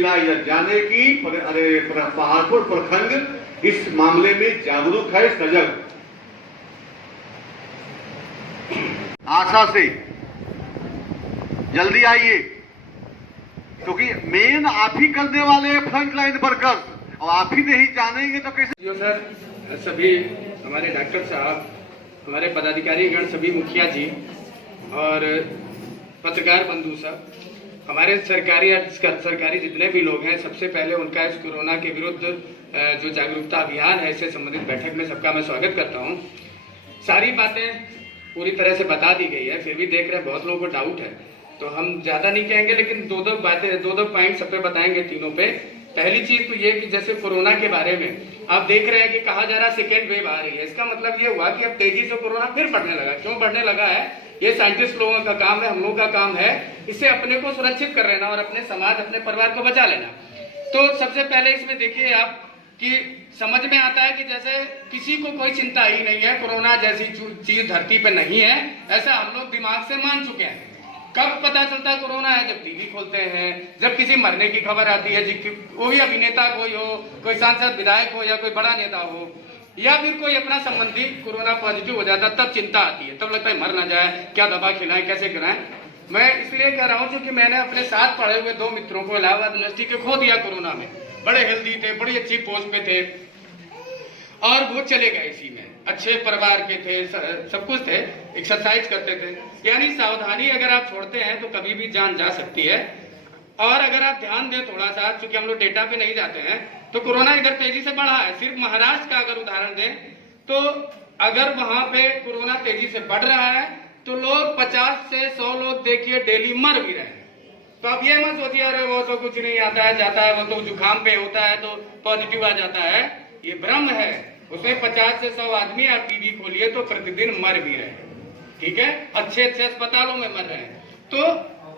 जिला या जाने की पहाड़पुर प्रखंड इस मामले में जागरूक है, सजग। आशा से जल्दी आइए, क्योंकि मेन आप ही करने वाले हैं, फ्रंट लाइन वर्कर्स, और आप ही नहीं जानेंगे तो कैसे। जो सर, सभी हमारे डॉक्टर साहब, हमारे पदाधिकारी गण, सभी मुखिया जी और पत्रकार बंधु सब, हमारे सरकारी जितने भी लोग हैं, सबसे पहले उनका इस कोरोना के विरुद्ध जो जागरूकता अभियान है, इससे संबंधित बैठक में सबका मैं स्वागत करता हूं। सारी बातें पूरी तरह से बता दी गई है, फिर भी देख रहे हैं बहुत लोगों को डाउट है, तो हम ज्यादा नहीं कहेंगे, लेकिन दो दो पॉइंट सब पे बताएंगे, तीनों पे। पहली चीज तो ये कि जैसे कोरोना के बारे में आप देख रहे हैं कि कहा जा रहा है सेकेंड वेव आ रही है। इसका मतलब ये हुआ कि अब तेजी से कोरोना फिर बढ़ने लगा। क्यों बढ़ने लगा है? ये साइंटिस्ट लोगों का काम है, हम लोगों का काम है इससे अपने को सुरक्षित कर लेना और अपने समाज, अपने परिवार को बचा लेना। तो सबसे पहले इसमें देखिए आप कि समझ में आता है कि जैसे किसी को कोई चिंता ही नहीं है, कोरोना जैसी चीज धरती पे नहीं है, ऐसा हम लोग दिमाग से मान चुके हैं। कब पता चलता है कोरोना है? जब टीवी खोलते हैं, जब किसी मरने की खबर आती है, वो भी अभिनेता कोई हो, कोई सांसद विधायक हो या कोई बड़ा नेता हो, या फिर कोई अपना संबंधी कोरोना पॉजिटिव हो जाता, तब चिंता आती है, तब लगता है मर ना जाए, क्या दवा खिलाएं, कैसे खिलाएं। मैं इसलिए कह रहा हूं क्योंकि मैंने अपने साथ पढ़े हुए 2 मित्रों को इलाहाबाद यूनिवर्सिटी के खो दिया कोरोना में। बड़े हेल्दी थे, बड़ी अच्छी पोस्ट पे थे और वो चले गए इसी में। अच्छे परिवार के थे, सब कुछ थे, एक्सरसाइज करते थे। यानी सावधानी अगर आप छोड़ते हैं तो कभी भी जान जा सकती है। और अगर आप ध्यान दें थोड़ा सा, क्योंकि हम लोग डेटा पे नहीं जाते हैं, तो कोरोना इधर तेजी से बढ़ा है। सिर्फ महाराष्ट्र का अगर उदाहरण दें तो अगर वहां पे कोरोना तेजी से बढ़ रहा है तो लोग 50 से 100 लोग देखिए डेली मर भी रहे हैं। तो अब ये मत सोचिए अरे वो तो कुछ नहीं आता है जाता है, वो तो जुकाम पे होता है तो पॉजिटिव आ जाता है, ये भ्रम है। उसमें 50 से 100 आदमी आप टीवी खोलिए तो प्रतिदिन मर भी रहे हैं, ठीक है, अच्छे अस्पतालों में मर रहे हैं। तो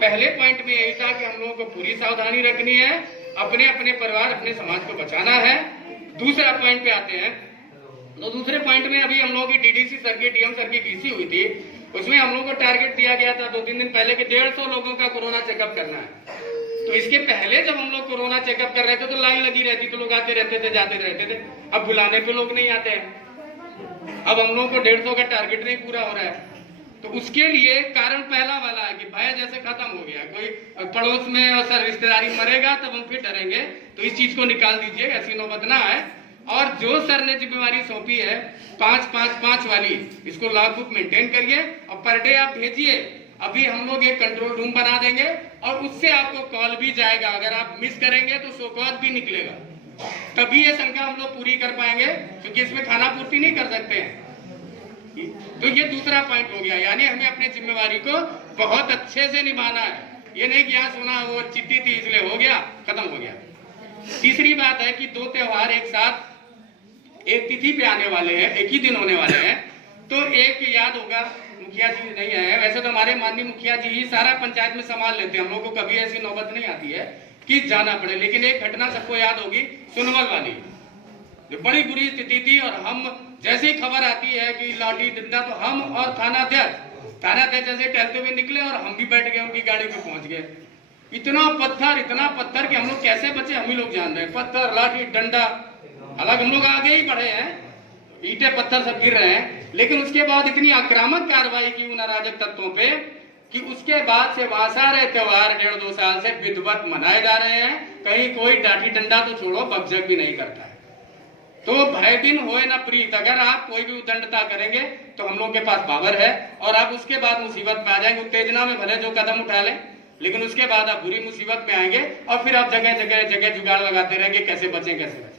पहले पॉइंट में यही था कि हम लोगों को पूरी सावधानी रखनी है, अपने अपने परिवार, अपने समाज को बचाना है। दूसरा पॉइंट पे आते हैं, तो दूसरे पॉइंट में अभी हम लोगों की डीडीसी सर की, डीएम सर की वीसी हुई थी, उसमें हम लोगों को टारगेट दिया गया था 2-3 दिन पहले कि 150 लोगों का कोरोना चेकअप करना है। तो इसके पहले जब हम लोग कोरोना चेकअप कर रहे थे तो लाइन लगी रहती, तो लोग आते रहते थे, जाते रहते थे। अब बुलाने पे लोग नहीं आते हैं। अब हम लोगों को 150 का टारगेट नहीं पूरा हो रहा है। तो उसके लिए कारण पहला वाला है कि भय जैसे खत्म हो गया, कोई पड़ोस में और सर रिश्तेदारी मरेगा तब हम फिर डरेंगे, तो इस चीज को निकाल दीजिए, ऐसी नौबत ना आए। और जो सर ने जिम्मेवारी सौंपी है 5-5-5 वाली, इसको लॉग बुक मेंटेन करिए और पर डे आप भेजिए। अभी हम लोग एक कंट्रोल रूम बना देंगे और उससे आपको कॉल भी जाएगा। अगर आप मिस करेंगे तो शो कॉज भी निकलेगा, तभी ये संख्या हम लोग पूरी कर पाएंगे, क्योंकि इसमें खाना पूर्ति नहीं कर सकते हैं। तो ये दूसरा पॉइंट हो गया, यानी हमें अपनी जिम्मेवारी को बहुत अच्छे से निभाना है। ये नहीं कि यहाँ सुना वो चिट्ठी थी इसलिए हो गया, खत्म हो गया। तीसरी बात है कि 2 त्योहार एक साथ एक तिथि पे आने वाले हैं, एक ही दिन होने वाले हैं। तो एक याद होगा, मुखिया जी नहीं है, वैसे तो हमारे माननीय मुखिया जी ही सारा पंचायत में संभाल लेते हैं, हम लोग को कभी ऐसी नौबत नहीं आती है कि जाना पड़े। लेकिन एक घटना सबको याद होगी, सुनवल वाली, जो बड़ी बुरी स्थिति थी। और हम जैसे ही खबर आती है कि लाठी डंडा, तो हम और थानाध्यक्ष जैसे टहलते हुए निकले और हम भी बैठ गए, उनकी गाड़ी पे पहुंच गए। इतना पत्थर कि हम लोग कैसे बचे हम ही लोग जान रहे हैं। पत्थर, लाठी, डंडा, हालांकि हम लोग आगे ही बढ़े हैं, ईंटे पत्थर सब गिर रहे हैं, लेकिन उसके बाद इतनी आक्रामक कार्रवाई की उन अराजक तत्वों पे कि उसके बाद से वहां सारे त्योहार 1.5-2 साल से विधिवत मनाए जा रहे हैं। कहीं कोई लाठी डंडा तो छोड़ो, बकझक भी नहीं करता है। तो भय बिन होए न प्रीत, अगर आप कोई भी उदंडता करेंगे तो हम लोग के पास पावर है और आप उसके बाद मुसीबत में आ जाएंगे। उत्तेजना में भले जो कदम उठा लें, लेकिन उसके बाद आप बुरी मुसीबत में आएंगे और फिर आप जगह जुगाड़ लगाते रहेंगे, कैसे बचें।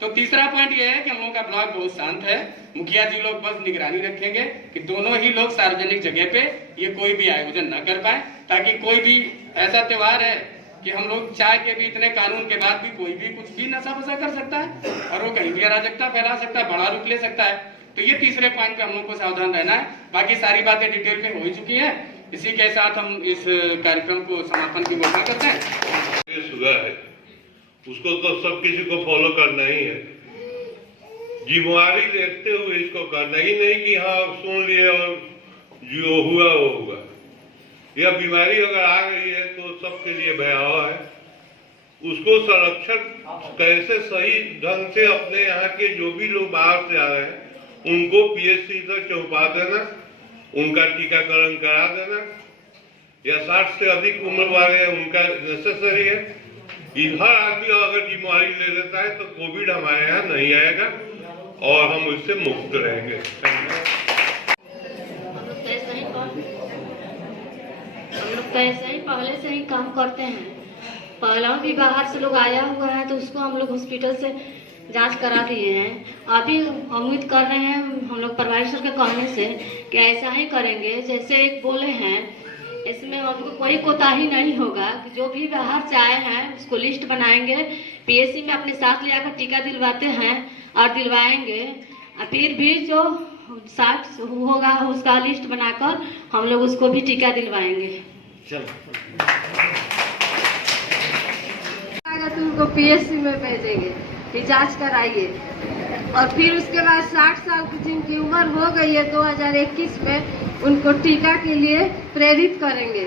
तो तीसरा पॉइंट ये है कि हम लोगों का ब्लॉक बहुत शांत है। मुखिया जी लोग बस निगरानी रखेंगे कि दोनों ही लोग सार्वजनिक जगह पे ये कोई भी आयोजन न कर पाए, ताकि कोई भी ऐसा त्योहार है कि हम लोग चाहे के भी इतने कानून के बाद भी कोई भी कुछ भी नशा फसा कर सकता है और वो कहीं भी अराजकता फैला सकता है, बड़ा रुख ले सकता है। तो ये तीसरे पॉइंट पे हम लोग को सावधान रहना है। बाकी सारी बातें डिटेल में हो ही चुकी है। इसी के साथ हम इस कार्यक्रम को समापन की घोषणा करते हैं। सुबह है उसको तो सब किसी को फॉलो करना ही है, जिम्मेवारी देखते हुए इसको करना ही नहीं कि हाँ सुन लिए और जो हुआ वो हुआ। यह बीमारी अगर आ गई है तो सबके लिए भयावह है। उसको संरक्षण कैसे सही ढंग से अपने यहाँ के जो भी लोग बाहर से आ रहे हैं उनको पीएचसी तक पहुंचा देना, उनका टीकाकरण करा देना, या 60 से अधिक उम्र वाले हैं उनका नेसेसरी है। हर आदमी अगर बीमारी ले लेता है तो कोविड हमारे यहाँ नहीं आएगा और हम इससे मुक्त रहेंगे। हम लोग कैसे ही पहले से ही काम करते हैं। पहला भी बाहर से लोग आया हुआ है तो उसको हम लोग हॉस्पिटल से जांच करा दिए हैं। अभी उम्मीद कर रहे हैं हम लोग परमेश्वर के कहने से कि ऐसा ही करेंगे जैसे एक बोले हैं। इसमें हमको कोई कोताही नहीं होगा कि जो भी बाहर से आए हैं उसको लिस्ट बनाएंगे, पीएससी में अपने साथ ले आकर टीका दिलवाते हैं और दिलवाएंगे। फिर भी जो 60 होगा उसका लिस्ट बनाकर हम लोग उसको भी टीका दिलवाएंगे। तुमको पीएससी में भेजेंगे, फिर जांच कराइए और फिर उसके बाद 60 साल की जिनकी उम्र हो गई है 2021 में उनको टीका के लिए प्रेरित करेंगे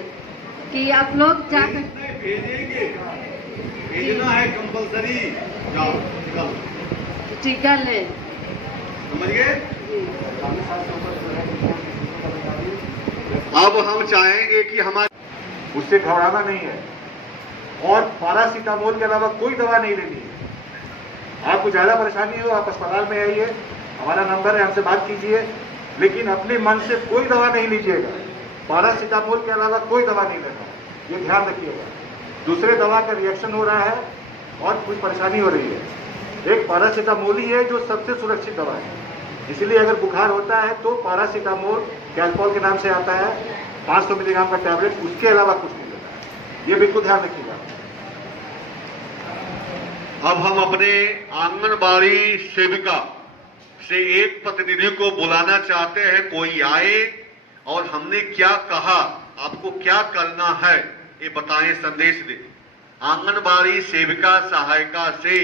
कि आप लोग जाकर भेजेंगे, भेजना है कंपलसरी, जाओ टीका ले, समझ गए। अब हम चाहेंगे कि हमारे उससे घबराना नहीं है और पैरासीटामोल के अलावा कोई दवा नहीं लेनी है। आपको ज्यादा परेशानी हो आप अस्पताल में आइए, हमारा नंबर है, हमसे बात कीजिए, लेकिन अपने मन से कोई दवा नहीं लीजिएगा। पैरासीटामोल के अलावा कोई दवा नहीं लेना, ये ध्यान रखिएगा। दूसरे दवा का रिएक्शन हो रहा है और कुछ परेशानी हो रही है। एक पैरासीटामोल ही है जो सबसे सुरक्षित दवा है, इसलिए अगर बुखार होता है तो पैरासीटामोल कैल्पॉल के नाम से आता है, 500 मिलीग्राम का टैबलेट, उसके अलावा कुछ नहीं लेना है। ये बिल्कुल ध्यान रखिएगा। अब हम अपने आंगनबाड़ी सेविका से एक प्रतिनिधि को बुलाना चाहते हैं। कोई आए और हमने क्या कहा, आपको क्या करना है ये बताएं, संदेश दे। आंगनबाड़ी सेविका सहायिका से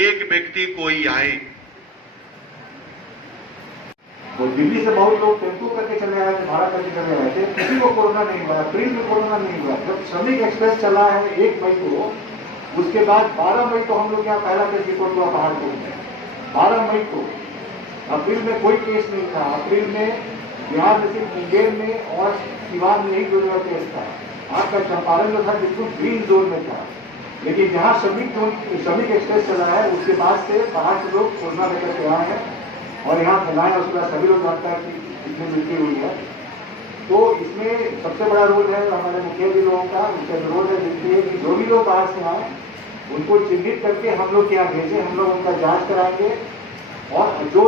एक व्यक्ति कोई आए। तो दिल्ली से बहुत लोग टेम्पो करके चले आए थे, भाड़ा करके चले आए थे, किसी को कोरोना नहीं हुआ। अप्रैल में कोरोना नहीं हुआ। जब श्रमिक एक्सप्रेस चला है 1 मई को, उसके बाद 12 मई को हम लोग यहाँ पहला केस रिपोर्ट हुआ पहाड़पुर में। 12 मई को, अप्रैल में कोई केस नहीं था। अप्रैल में बिहार में सिर्फ मुंगेर में और सिवान में ही 2 जगह केस था। आपका चंपारण जो था बिल्कुल ग्रीन जोन में था, लेकिन जहाँ श्रमिक एक्सप्रेस चला है उसके बाद से बाहर से लोग कोरोना लेकर के आए हैं और यहाँ फैलाए। उसके बाद सभी लोग जानता है कि कितनी मृत्यु हुई है। तो इसमें सबसे बड़ा रोल है हमारे मुखिया जी लोगों का। उनका रोल है देखिए कि जो भी लोग बाहर से आए उनको चिन्हित करके हम लोग यहाँ भेजें, हम लोग उनका जांच कराएंगे और जो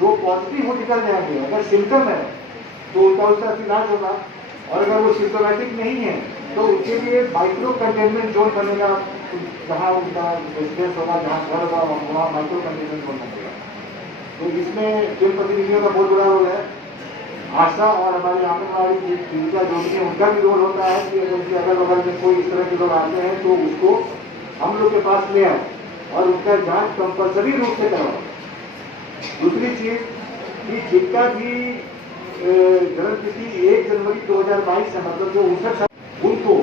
पॉजिटिव वो निकल जाएंगे। अगर सिम्टम है तो उनका उसका इलाज होगा और अगर वो सिम्टोमेटिक नहीं है तो उसके लिए माइक्रो कंटेनमेंट जोन बनेगा। जहाँ उनका रेसिडेंस होगा, जहाँ घर होगा, वहाँ माइक्रो कंटेनमेंट जोन बनेगा। तो इसमें जिन प्रतिनिधियों का बहुत बड़ा रोल है। आशा और हमारी आंगनबाड़ी सेविका जो भी है उनका भी रोल होता है कि अगर उनके अगल बगल में कोई इस तरह के लोग आते हैं तो उसको हम लोग के पास ले आए और उनका जांच कंपलसरी रूप से करवाए। दूसरी चीज कि जिनका भी जन्मतिथि 1 जनवरी 2022 है, मतलब जो 59 साल उनको,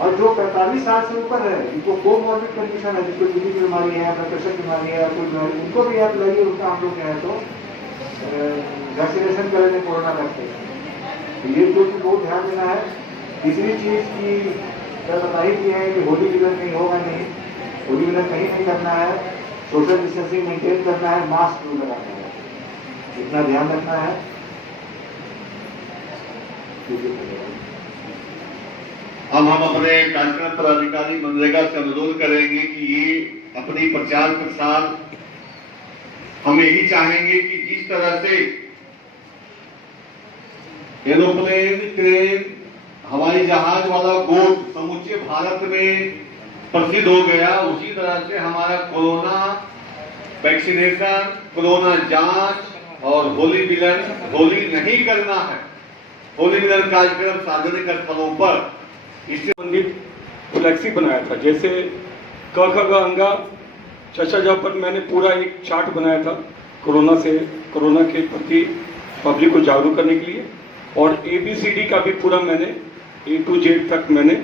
और जो 45 साल से ऊपर है, जिनको कोमॉर्बिड कंडीशन है, जिसको चीनी की बीमारी है, ब्लड प्रेशर की बीमारी है, कोई बीमारी, उनको भी आप लाइए। उनका हम लोग क्या है तो वैक्सीनेशन करेंगे कोरोना वैक्सीन। तो ये तो बहुत ध्यान देना है। तीसरी चीज की बता ही दिया है कि होली मिलन नहीं होगा, नहीं होली मिलन कहीं नहीं करना है, सोशल डिस्टेंसिंग मेंटेन करना है, मास्क जरूर लगाना है, इतना ध्यान रखना है। अब हम अपने कार्यक्रम पदाधिकारी मनरेगा से अनुरोध करेंगे कि ये अपनी प्रचार प्रसार हम यही चाहेंगे कि जिस तरह से एरोप्लेन, ट्रेन, हवाई जहाज वाला गोट समूचे भारत में प्रसिद्ध हो गया, उसी तरह से हमारा कोरोना वैक्सीनेशन, कोरोना जांच और होली मिलन, होली नहीं करना है। होली मिलन कार्यक्रम सार्वजनिक स्थलों पर इससे संबंधित फ्लैक्सी बनाया था। जैसे क ख ग अंगा चचा जहाँ पर मैंने पूरा एक चार्ट बनाया था कोरोना के प्रति पब्लिक को जागरूक करने के लिए, और ABCD का भी पूरा मैंने A to Z तक मैंने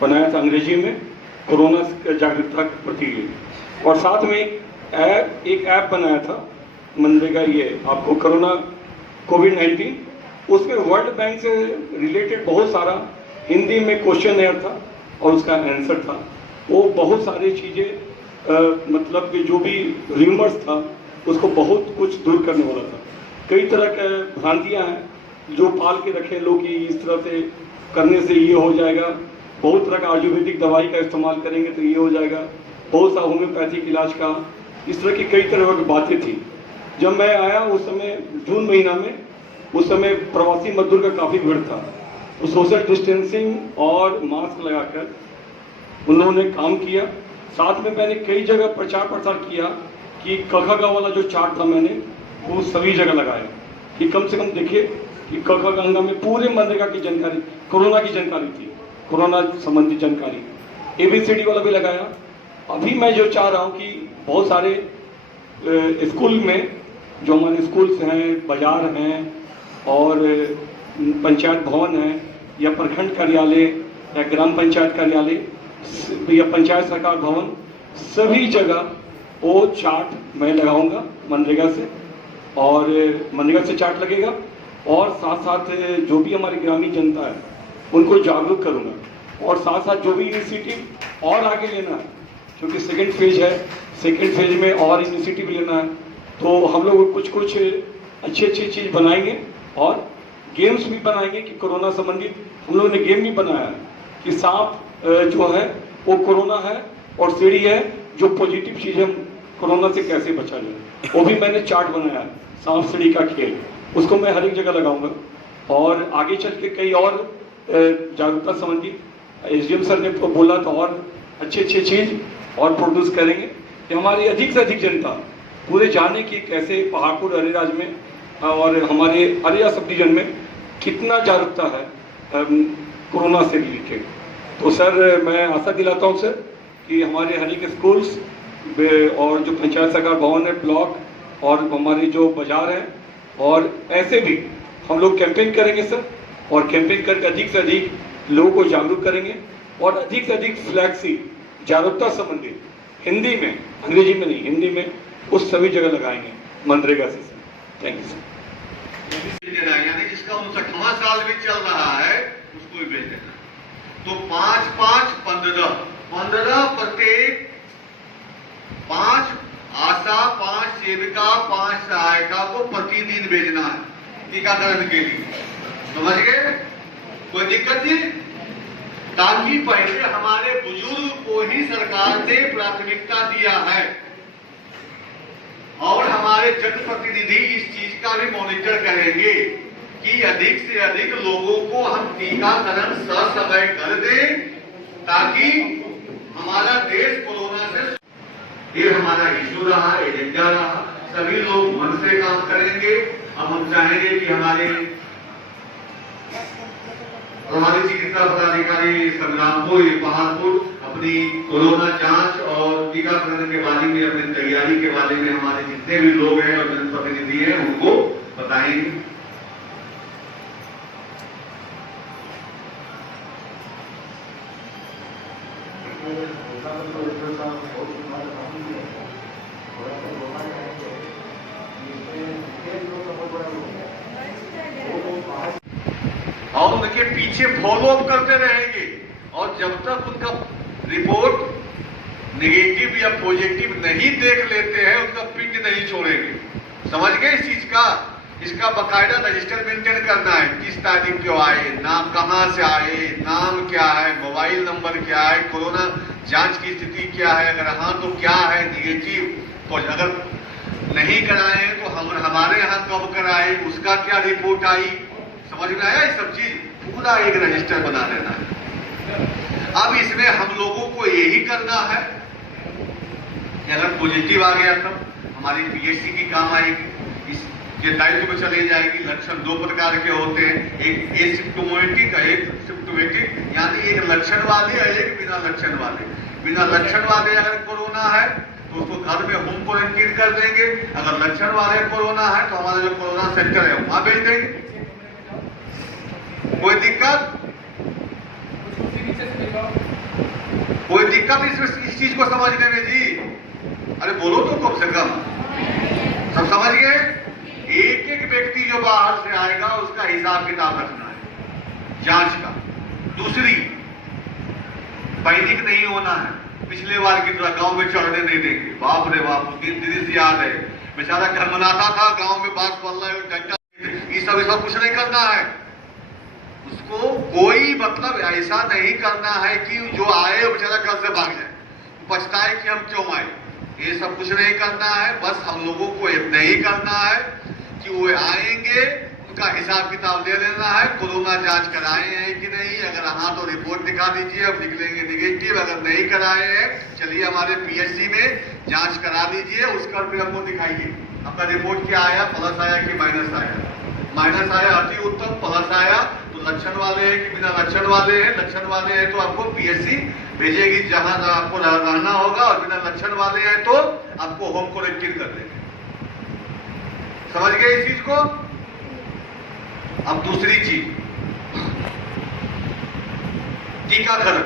बनाया था अंग्रेजी में। कोरोना जागरूकता के प्रति। और साथ में एक ऐप बनाया था मनरेगा, ये आपको कोरोना कोविड-19, उसमें वर्ल्ड बैंक से रिलेटेड बहुत सारा हिंदी में क्वेश्चन एयर था और उसका आंसर था। वो बहुत सारी चीज़ें मतलब कि जो भी र्यूमर्स था उसको बहुत कुछ दूर करने वाला था। कई तरह के भ्रांतियाँ हैं जो पाल के रखे लोग कि इस तरह से करने से ये हो जाएगा, बहुत तरह का आयुर्वेदिक दवाई का इस्तेमाल करेंगे तो ये हो जाएगा, बहुत सा होम्योपैथिक इलाज का, इस तरह की कई तरह की बातें थी। जब मैं आया उस समय जून महीना में, उस समय प्रवासी मजदूर का काफ़ी भीड़ था, तो सोशल डिस्टेंसिंग और मास्क लगाकर उन्होंने काम किया। साथ में मैंने कई जगह प्रचार प्रसार किया कि कखगा वाला जो चार्ट था मैंने वो सभी जगह लगाया कि कम से कम देखिए कि कखगा में पूरे मनरेगा की जानकारी, कोरोना की जानकारी थी, कोरोना संबंधी जानकारी। ABCD वाला भी लगाया। अभी मैं जो चाह रहा हूँ कि बहुत सारे स्कूल में, जो हमारे स्कूल्स हैं, बाजार हैं और पंचायत भवन है या प्रखंड कार्यालय या ग्राम पंचायत कार्यालय या पंचायत सरकार भवन, सभी जगह वो चार्ट मैं लगाऊंगा मनरेगा से, और मनरेगा से चार्ट लगेगा। और साथ साथ जो भी हमारी ग्रामीण जनता है उनको जागरूक करूंगा, और साथ साथ जो भी इनिशिएटिव और आगे लेना है, क्योंकि सेकेंड फेज है, सेकेंड फेज में और इनिशिएटिव लेना है, तो हम लोग कुछ कुछ अच्छी चीज़ बनाएंगे और गेम्स भी बनाएंगे कि कोरोना संबंधित हम लोगों ने गेम भी बनाया है कि सांप जो है वो कोरोना है और सीढ़ी है जो पॉजिटिव चीज़ है, कोरोना से कैसे बचा जाए, वो भी मैंने चार्ट बनाया है, सांप सीढ़ी का खेल, उसको मैं हर एक जगह लगाऊंगा। और आगे चल के कई और जागरूकता संबंधी SDM सर ने तो बोला था और अच्छी चीज़ और प्रोड्यूस करेंगे कि हमारी अधिक से अधिक जनता पूरे जाने की कैसे पहाड़पुर अरेराज में और हमारे अरेरा सब डिवीजन में कितना जागरूकता है कोरोना से रिलेटेड। तो सर मैं आशा दिलाता हूँ सर कि हमारे हर एक स्कूल्स और जो पंचायत सरकार भवन है, ब्लॉक और हमारे जो बाजार हैं, और ऐसे भी हम लोग कैंपेन करेंगे सर, और कैंपेन करके अधिक से अधिक लोगों को जागरूक करेंगे और अधिक से अधिक फ्लैक्सी जागरूकता संबंधित हिंदी में, अंग्रेजी में नहीं, हिंदी में उस सभी जगह लगाएंगे मनरेगा से सर। Thank you sir. यानी जिसका 59वां साल भी चल रहा है उसको भी भेज देना। तो 5-5-15 प्रत्येक 5 आशा, 5 सेविका, 5 सहायिका को प्रतिदिन भेजना है टीकाकरण के लिए। समझ गए? कोई दिक्कत नहीं? ताकि पहले हमारे बुजुर्ग को ही सरकार ने प्राथमिकता दिया है और हमारे जनप्रतिनिधि इस चीज का भी मॉनिटर करेंगे कि अधिक से अधिक लोगों को हम टीकाकरण ससमय कर दें, ताकि हमारा देश कोरोना से, ये हमारा इशू रहा, एजेंडा रहा, सभी लोग मन से काम करेंगे। अब हम चाहेंगे कि हमारे चिकित्सा पदाधिकारी संग्रामपुर, पहाड़पुर अपनी कोरोना जांच और टीकाकरण के बारे में, अपनी तैयारी के बारे में हमारे जितने भी लोग हैं और जनप्रतिनिधि हैं उनको बताएंगे। और उनके पीछे फॉलो अप करते रहेंगे और जब तक उनका रिपोर्ट नेगेटिव या पॉजिटिव नहीं देख लेते हैं उनका पिंड नहीं छोड़ेंगे। समझ गए इस चीज का? इसका बकायदा रजिस्टर मेंटेन करना है, किस तारीख क्यों आए, नाम कहां से आए, नाम क्या है, मोबाइल नंबर क्या है, कोरोना जांच की स्थिति क्या है, अगर हाँ तो क्या है, निगेटिव तो अगर नहीं कराए तो हमारे यहाँ कब कराए, उसका क्या रिपोर्ट आई। समझ में आया? ये सब चीज पूरा एक रजिस्टर बना लेना है। अब इसमें हम लोगों को यही करना है कि अगर पॉजिटिव आ गया तब हमारी PHC की काम आएगी, इसके दायित्व में चली जाएगी। लक्षण 2 प्रकार के होते हैं, एक एसिम्प्टोमेटिक, एक सिम्प्टोमेटिक, यानी एक लक्षण वाले और एक बिना लक्षण वाले। बिना लक्षण वाले अगर कोरोना है तो उसको घर में होम क्वारंटीन कर देंगे, अगर लक्षण वाले कोरोना है तो हमारा जो कोरोना सेंटर है वहां भेज देंगे। कोई दिक्कत चीज को समझने में जी? अरे बोलो तो कम से कम। सब समझ गए? एक एक व्यक्ति जो बाहर से आएगा उसका हिसाब किताब रखना है, जांच का। दूसरी, पैनिक नहीं होना है। पिछले बार की तरह गांव में चढ़ने नहीं देंगे। बाप रे बाप, दीदी से याद है, बेचारा घर मनाता था, गांव में बांस बल्ला डंडा, ये सब कुछ नहीं करना है उसको। कोई मतलब ऐसा नहीं करना है कि जो आए वो बेचारा घर से भाग जाए, पछताए कि हम क्यों आए। ये सब कुछ नहीं करना है। बस हम लोगों को इतना ही करना है कि वो आएंगे, उनका हिसाब किताब दे देना है, कोरोना जांच कराए हैं कि नहीं, अगर हाँ तो रिपोर्ट दिखा दीजिए, अब निकलेंगे निगेटिव। अगर नहीं कराए हैं, चलिए हमारे पीएचसी में जांच करा लीजिए, उसका फिर हमको दिखाइए आपका रिपोर्ट क्या आया, प्लस आया कि माइनस आया। माइनस आया अति उत्तम, प्लस आया तो लक्षण वाले हैं कि बिना लक्षण वाले हैं। लक्षण वाले हैं तो आपको पीएचसी भेजेगी जहां आपको रहना होगा, और बिना लक्षण वाले हैं तो आपको होम क्वारंटीन कर देंगे। समझ गए इस चीज को? अब दूसरी चीज, टीकाकरण।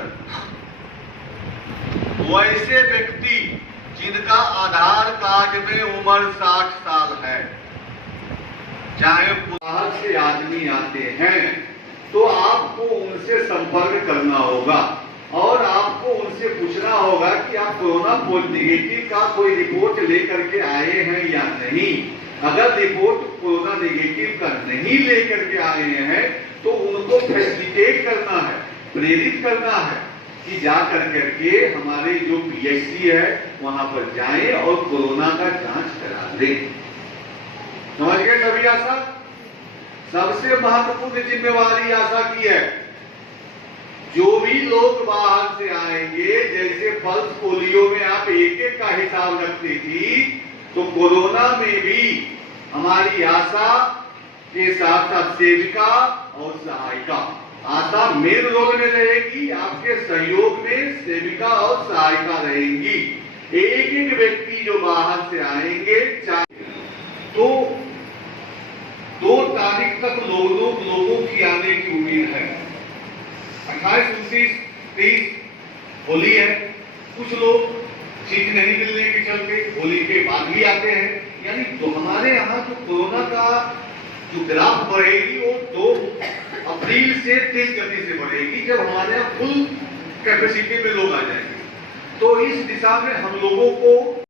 वैसे व्यक्ति जिनका आधार कार्ड में उम्र 60 साल है, चाहे बाहर से आदमी आते हैं, तो आपको उनसे संपर्क करना होगा और आपको उनसे पूछना होगा कि आप कोरोना नेगेटिव का कोई रिपोर्ट लेकर के आए हैं या नहीं। अगर रिपोर्ट कोरोना नेगेटिव का नहीं लेकर के आए हैं तो उनको फैसिलिटेट करना है, प्रेरित करना है कि जा करके हमारे जो पीएचसी है वहां पर जाएं और कोरोना का जांच करा लें। समझ गए सभी? आशा सबसे महत्वपूर्ण जिम्मेवारी आशा की है। जो भी लोग बाहर से आएंगे, जैसे पल्स पोलियो में आप एक एक का हिसाब रखती थी, तो कोरोना में भी हमारी आशा के साथ साथ सेविका और सहायिका, आशा मेन रोल में रहेगी, आपके सहयोग में सेविका और सहायिका रहेंगी। एक एक व्यक्ति जो बाहर से आएंगे, तो 2 तारीख तक लोगों की आने की उम्मीद है। 28, 29, 30 होली है। कुछ लोग सीट नहीं मिलने के चलते होली के बाद भी आते हैं। यानी तो हमारे यहाँ जो कोरोना का जो ग्राफ बढ़ेगी वो 2 अप्रैल से तेज गति से बढ़ेगी, जब हमारे यहाँ फुल कैपेसिटी में लोग आ जाएंगे। तो इस दिशा में हम लोगों को